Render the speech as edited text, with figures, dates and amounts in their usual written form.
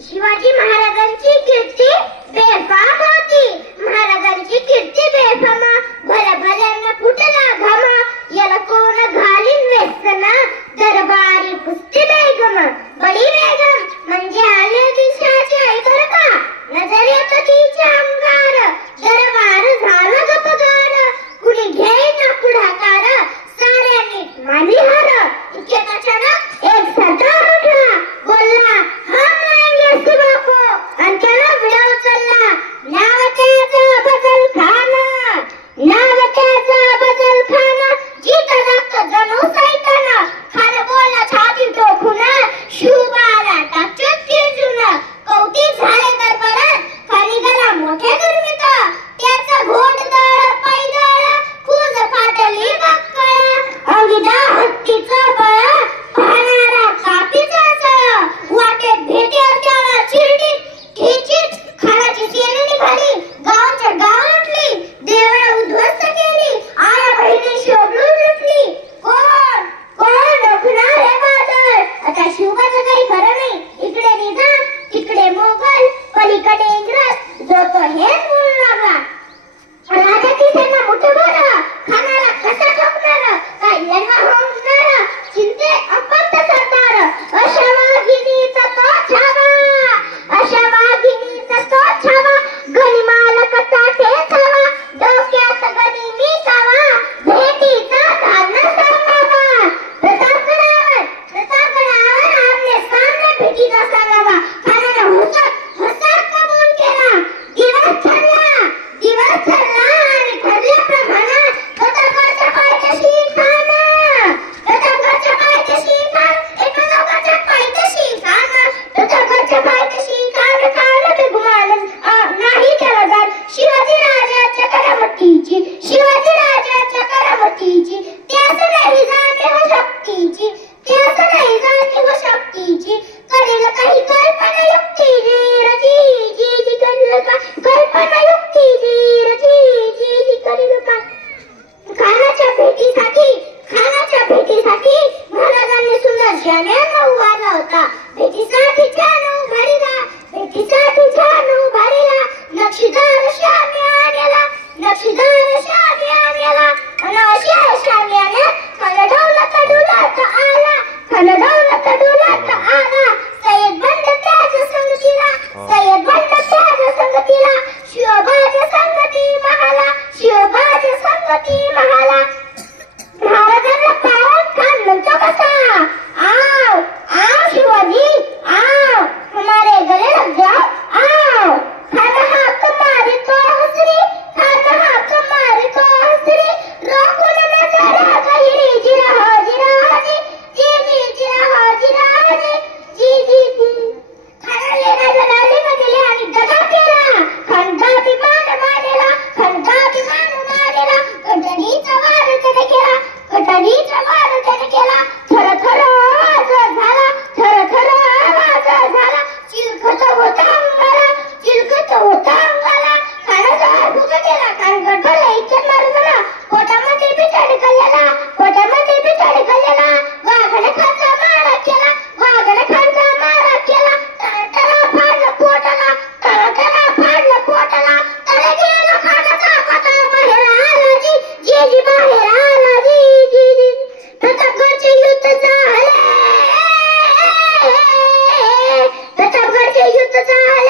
शिवाजी महाराजांची कीर्ती बेफाम होती. महाराजांची कीर्ती बेफाम. भल्या भल्यांना फुटला घामा. याला कोण घालीन व्यसना. दरबारी कुस्ती बेगम. बडी बेगम म्हणजे आले दिशाची आई बर का. नजर येत तिच्या अंगार. दरबार झाला गपगार. कुणी घेईना पुढाकार. साऱ्यांनी मानी हार. इतक्यात एक सरदार उठला. बोलला हम आएंगे सुबह को. आणि त्याला विडा उचलला. नाव त्याचं बदल खाना. नाव त्याचं बदल खाना. जीत जागत जणू सैताना. खान बोला छाती टोकून. शुभाला टाकत तेजून. कौतिक झाले दरबारात. खाली गेला मोठ्या दुर्मित. त्याचा घोडदळ पैदळ. खूज फाटली बक्कळ. अंगिदा हत्तीचं बळ. पाहणारा कापीचा सळ. वाटेत भेटेल त्याला चिरडीत ठेचीत. खानाची सेना निघाली. गावाच्या गाव लुटली. देवळं उद्ध्वस्त केली. आया बहिणी शोभलून लुटली. कोण कोण रोखणार हे वादळ. आता शिवबाचं काही खरं नाही. इकडे निजाम तिकडे मोगल. पलीकडे इंग्रज. जो तो हेच बोलू लागला. राजाची सेना मुठभर. खानाला कसा ठोकणार. काढल्यांना होणार. चिंते अपंत सरदार. अशा वाघिणीचा तो छावा. अशा वाघिणीचा तो छावा. गनिमालकाचा ठेचावा. डोक्यात गनिमी कावा. भेटीचा धान सांगावा. प्रतापगडावर आमने सामने भेटीचा सांगावा. खानाने हुसत कबूल केला. दिवस ठरला आणि ठरल्याप्रमाणे प्रतापगडच्या पायथ्याशी खान. प्रतापगडच्या पायथ्याशी खान. एका लोकाच्या पायथ्याशी खान. प्रतापगडच्या पायथ्याशी खान. खान बेगुमान नाही त्याला जाण. शिवाजी राजाच्या करामतीची. शिवाजी राजाच्या करामतीची. त्यास नाही जाणीव शक्तीची. त्यास नाही जाणीव शक्तीची. करेल काही कल्पना युक्तीची. रची करेल का कल्पना युक्तीची. रची करेल का. खानाच्या भेटीसाठी महाराजांनी सुंदर शाण्याला उभारला होता. भेटीसाठी छान उभारीला. भेटीसाठी छान उभारीला. नक्षीदार शाम्या आण्याला. नक्षीदार शाम्या आण्याला. आणि अशा शाम्याने खणडवला तडुलात आला. खणडवला तडुलात आला. सय्यद बंड त्याच्या संगतीला. सय्यद बंड त्याच्या संगतीला. शिवबाच्या संगती महाला. शिवबाच्या संगती महाला. महाराजांना पाहून खान म्हणतो कसा. आओ आओ शिवाजी आओ. हमारे गले लग जाओ आओ. खान हाक मारतो हसरी. खान हाक मारतो हसरी. रोखून नजरा गहिरी. जिराहाजी जिराहाजी. खानाने राजगादीवर दिले आणि दगा केला. खंडाभिमान मानेला. खंडाभिमान मानेला. कटणीचा वार त्याने केला. कटणीचा वार त्याने केला. थरथर आवाज झाला. थरथर आवाज झाला. चिलखत होता अंगाला. चिलखत होता अंगाला. खानाचा भुग केला. खान गडबडला इच्छा मारला. पोटामध्ये बिचाड कल्याला. पोटामध्ये बिचाड कल्याला. वाघने खाचा मारा केला. वाघने खाचा मारा केला. तळतळा फाडलं पोटाला. तळतळा फाडलं पोटाला. तळे गेला खानाचा कथा. बाहेर आला जी बाहेर आला जी. प्रतापगडचे युद्ध झाले. प्रतापगडचे युद्ध झाले.